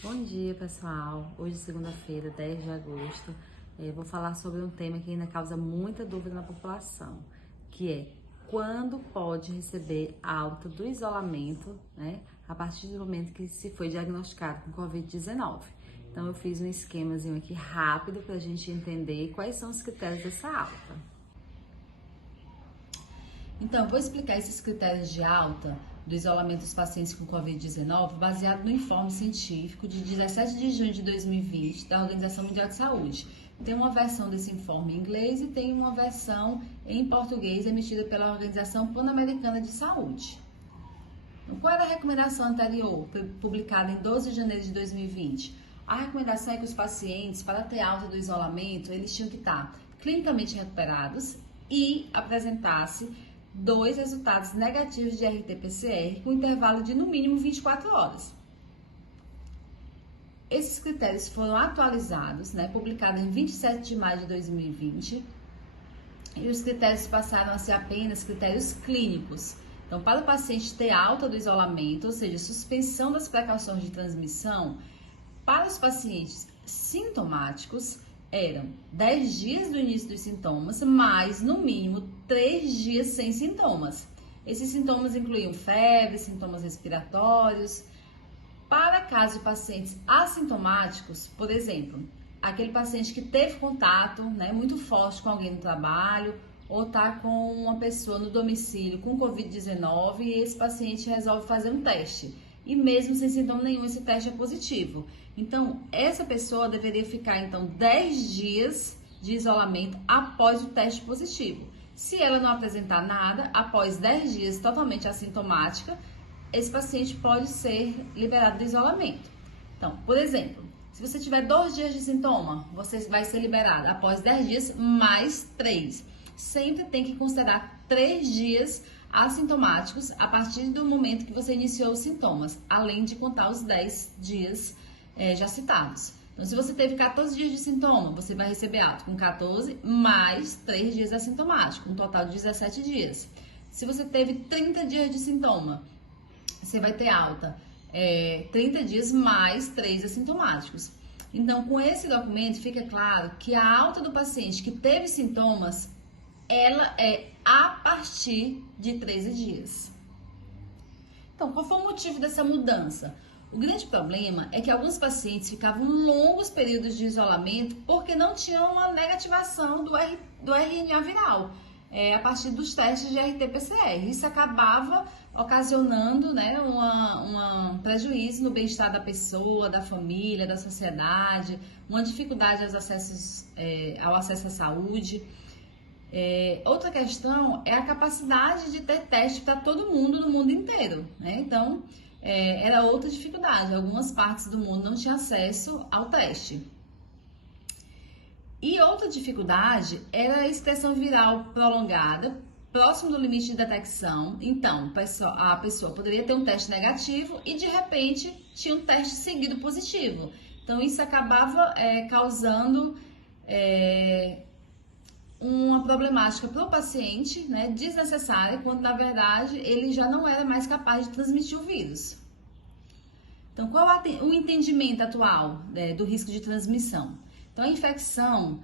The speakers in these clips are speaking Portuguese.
Bom dia, pessoal. Hoje, segunda-feira, 10 de agosto, vou falar sobre um tema que ainda causa muita dúvida na população, que é quando pode receber alta do isolamento, né, a partir do momento que se foi diagnosticado com Covid-19. Então, eu fiz um esquemazinho aqui rápido para a gente entender quais são os critérios dessa alta. Então, vou explicar esses critérios de alta do isolamento dos pacientes com Covid-19 baseado no informe científico de 17 de junho de 2020 da Organização Mundial de Saúde. Tem uma versão desse informe em inglês e tem uma versão em português emitida pela Organização Pan-Americana de Saúde. Então, qual era a recomendação anterior, publicada em 12 de janeiro de 2020? A recomendação é que os pacientes, para ter alta do isolamento, eles tinham que estar clinicamente recuperados e apresentasse 2 resultados negativos de RT-PCR com intervalo de no mínimo 24 horas. Esses critérios foram atualizados, publicados em 27 de maio de 2020, e os critérios passaram a ser apenas critérios clínicos. Então, para o paciente ter alta do isolamento, ou seja, suspensão das precauções de transmissão, para os pacientes sintomáticos, eram 10 dias do início dos sintomas, mais no mínimo 3 dias sem sintomas. Esses sintomas incluíam febre, sintomas respiratórios. Para caso de pacientes assintomáticos, por exemplo, aquele paciente que teve contato muito forte com alguém no trabalho, ou está com uma pessoa no domicílio com Covid-19 e esse paciente resolve fazer um teste. E mesmo sem sintoma nenhum, esse teste é positivo. Então, essa pessoa deveria ficar, 10 dias de isolamento após o teste positivo. Se ela não apresentar nada, após 10 dias totalmente assintomática, esse paciente pode ser liberado do isolamento. Então, por exemplo, se você tiver 2 dias de sintoma, você vai ser liberado após 10 dias mais 3. Sempre tem que considerar 3 dias assintomáticos a partir do momento que você iniciou os sintomas, além de contar os 10 dias já citados. Então, se você teve 14 dias de sintoma, você vai receber alta com 14 mais 3 dias assintomático, um total de 17 dias. Se você teve 30 dias de sintoma, você vai ter alta 30 dias mais 3 assintomáticos. Então, com esse documento, fica claro que a alta do paciente que teve sintomas, ela é a partir de 13 dias. Então, qual foi o motivo dessa mudança? O grande problema é que alguns pacientes ficavam longos períodos de isolamento porque não tinham uma negativação do RNA viral a partir dos testes de RT-PCR. Isso acabava ocasionando um prejuízo no bem-estar da pessoa, da família, da sociedade, uma dificuldade ao acesso à saúde. Outra questão é a capacidade de ter teste para todo mundo no mundo inteiro, Então, era outra dificuldade. Algumas partes do mundo não tinham acesso ao teste. E outra dificuldade era a expressão viral prolongada, próximo do limite de detecção. Então, a pessoa poderia ter um teste negativo e, de repente, tinha um teste seguido positivo. Então, isso acabava causando uma problemática para o paciente, desnecessária, quando na verdade ele já não era mais capaz de transmitir o vírus. Então, qual é o entendimento atual do risco de transmissão? Então, a infecção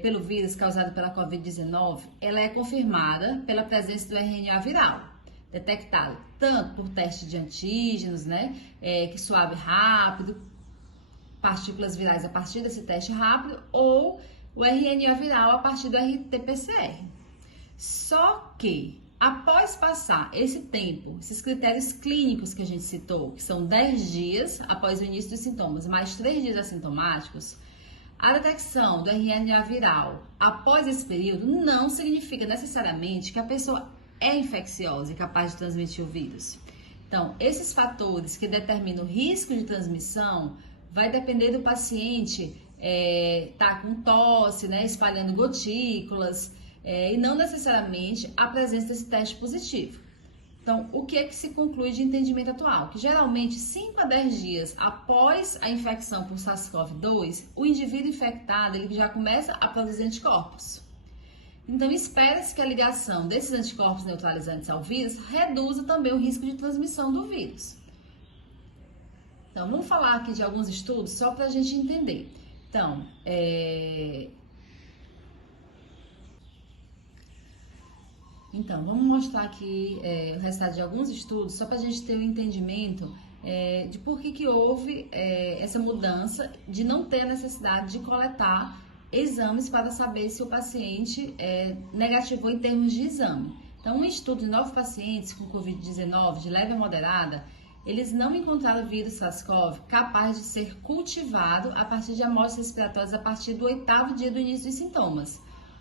pelo vírus causado pela Covid-19, ela é confirmada pela presença do RNA viral, detectado tanto por teste de antígenos, que suave rápido, partículas virais a partir desse teste rápido, ou o RNA viral a partir do RT-PCR. Só que, após passar esse tempo, esses critérios clínicos que a gente citou, que são 10 dias após o início dos sintomas, mais 3 dias assintomáticos, a detecção do RNA viral após esse período não significa necessariamente que a pessoa é infecciosa e capaz de transmitir o vírus. Então, esses fatores que determinam o risco de transmissão vai depender do paciente tá com tosse, espalhando gotículas, e não necessariamente a presença desse teste positivo. Então, o que é que se conclui de entendimento atual? Que geralmente 5 a 10 dias após a infecção por SARS-CoV-2, o indivíduo infectado ele já começa a produzir anticorpos. Então, espera-se que a ligação desses anticorpos neutralizantes ao vírus reduza também o risco de transmissão do vírus. Então, vamos falar aqui de alguns estudos só para a gente entender. Então, vamos mostrar aqui o resultado de alguns estudos, só para a gente ter um entendimento de por que houve essa mudança de não ter a necessidade de coletar exames para saber se o paciente negativou em termos de exame. Então, um estudo de 9 pacientes com Covid-19 de leve a moderada, eles não encontraram vírus SARS-CoV capaz de ser cultivado a partir de amostras respiratórias a partir do 8º dia do início dos sintomas.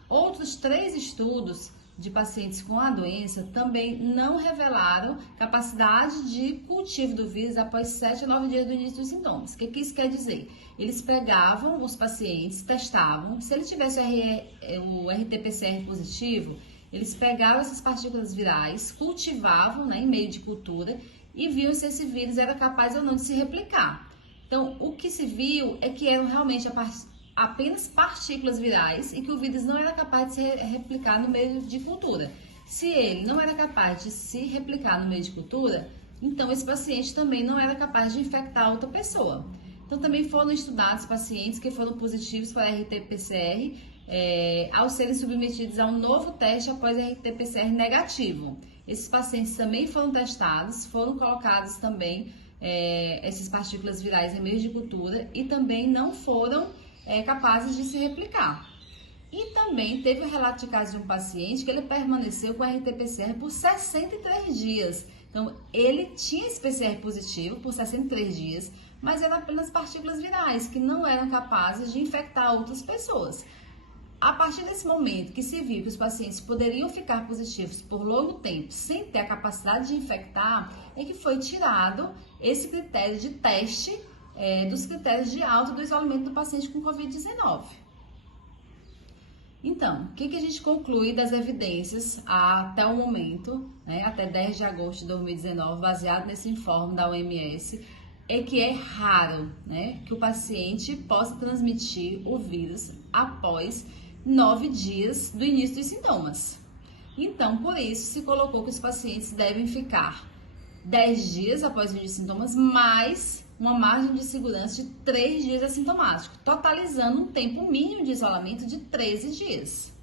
Outros 3 estudos de pacientes com a doença também não revelaram capacidade de cultivo do vírus após 7 a 9 dias do início dos sintomas. O que isso quer dizer? Eles pegavam os pacientes, testavam, se ele tivesse o RT-PCR positivo, eles pegavam essas partículas virais, cultivavam, né, em meio de cultura e viam se esse vírus era capaz ou não de se replicar. Então, o que se viu é que eram realmente apenas partículas virais e que o vírus não era capaz de se replicar no meio de cultura. Se ele não era capaz de se replicar no meio de cultura, então esse paciente também não era capaz de infectar outra pessoa. Então também foram estudados pacientes que foram positivos para RT-PCR ao serem submetidos a um novo teste após RT-PCR negativo. Esses pacientes também foram testados, foram colocados também essas partículas virais em meio de cultura e também não foram capazes de se replicar. E também teve o relato de caso de um paciente que ele permaneceu com RT-PCR por 63 dias. Então, ele tinha esse PCR positivo por 63 dias, mas eram apenas partículas virais que não eram capazes de infectar outras pessoas. A partir desse momento que se viu que os pacientes poderiam ficar positivos por longo tempo sem ter a capacidade de infectar, é que foi tirado esse critério de teste dos critérios de alta do isolamento do paciente com Covid-19. Então, o que a gente conclui das evidências até o momento, né, até 10 de agosto de 2019, baseado nesse informe da OMS, é que é raro, né, que o paciente possa transmitir o vírus após 9 dias do início dos sintomas. Então, por isso, se colocou que os pacientes devem ficar 10 dias após o início dos sintomas, mais uma margem de segurança de 3 dias assintomático, totalizando um tempo mínimo de isolamento de 13 dias.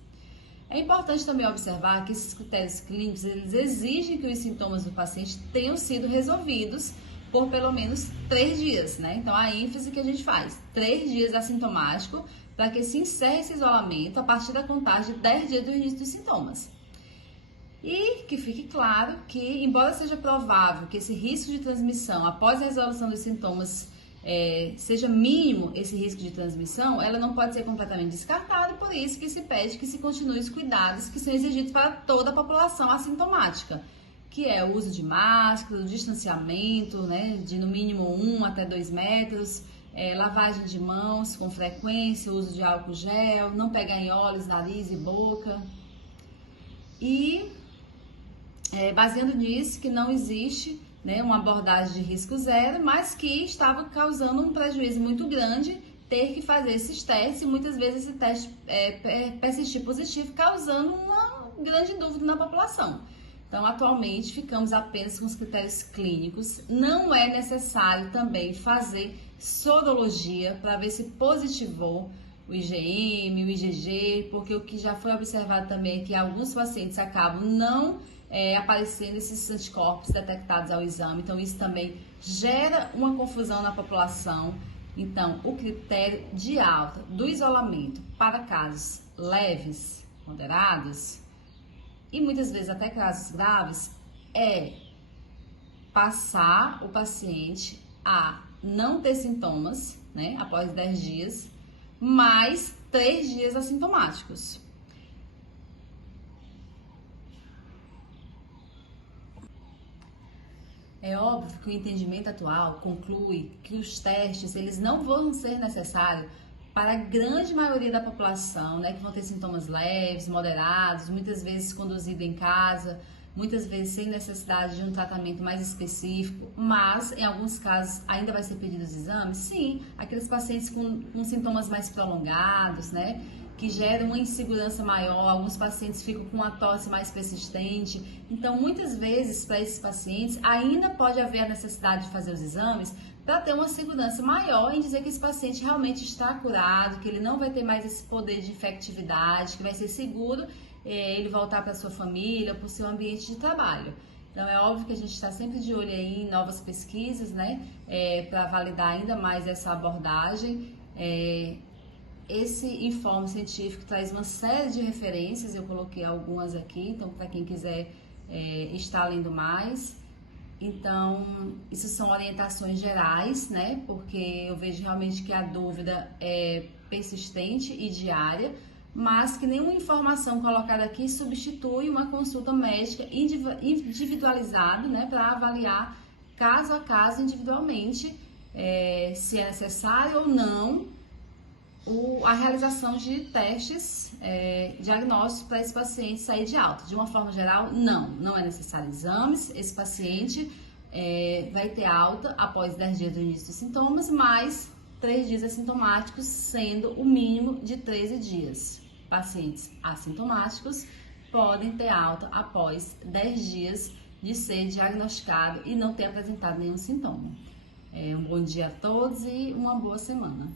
É importante também observar que esses critérios clínicos, eles exigem que os sintomas do paciente tenham sido resolvidos por pelo menos 3 dias, né? Então, a ênfase que a gente faz, 3 dias assintomático, para que se encerre esse isolamento a partir da contagem de 10 dias do início dos sintomas. E que fique claro que, embora seja provável que esse risco de transmissão após a resolução dos sintomas seja mínimo esse risco de transmissão, ela não pode ser completamente descartada, e por isso que se pede que se continue os cuidados que são exigidos para toda a população assintomática, que é o uso de máscara, o distanciamento, né, de no mínimo 1 até 2 metros, lavagem de mãos com frequência, uso de álcool gel, não pegar em olhos, nariz e boca. E baseando nisso, que não existe, né, uma abordagem de risco zero, mas que estava causando um prejuízo muito grande ter que fazer esses testes, e muitas vezes esse teste persistir positivo, causando uma grande dúvida na população. Então, atualmente, ficamos apenas com os critérios clínicos. Não é necessário também fazer sorologia para ver se positivou o IgM, o IgG, porque o que já foi observado também é que alguns pacientes acabam não aparecendo esses anticorpos detectados ao exame. Então, isso também gera uma confusão na população. Então, o critério de alta do isolamento para casos leves, moderados, e muitas vezes até casos graves, é passar o paciente a não ter sintomas, né, após 10 dias, mais 3 dias assintomáticos. É óbvio que o entendimento atual conclui que os testes eles não vão ser necessários para a grande maioria da população, né, que vão ter sintomas leves, moderados, muitas vezes conduzido em casa, muitas vezes sem necessidade de um tratamento mais específico, mas em alguns casos ainda vai ser pedido os exames. Sim, aqueles pacientes com sintomas mais prolongados, né, que geram uma insegurança maior, alguns pacientes ficam com uma tosse mais persistente. Então, muitas vezes, para esses pacientes, ainda pode haver a necessidade de fazer os exames para ter uma segurança maior em dizer que esse paciente realmente está curado, que ele não vai ter mais esse poder de infectividade, que vai ser seguro ele voltar para sua família, para o seu ambiente de trabalho. Então, é óbvio que a gente está sempre de olho aí em novas pesquisas, né, para validar ainda mais essa abordagem. Esse informe científico traz uma série de referências, eu coloquei algumas aqui, então, para quem quiser estar lendo mais. Então, isso são orientações gerais, né, porque eu vejo realmente que a dúvida é persistente e diária, mas que nenhuma informação colocada aqui substitui uma consulta médica individualizada, né, para avaliar caso a caso individualmente se é necessário ou não a realização de testes diagnósticos para esse paciente sair de alta. De uma forma geral, não é necessário exames, esse paciente vai ter alta após 10 dias do início dos sintomas, mais 3 dias assintomáticos, sendo o mínimo de 13 dias. Pacientes assintomáticos podem ter alta após 10 dias de ser diagnosticado e não ter apresentado nenhum sintoma. Um bom dia a todos e uma boa semana.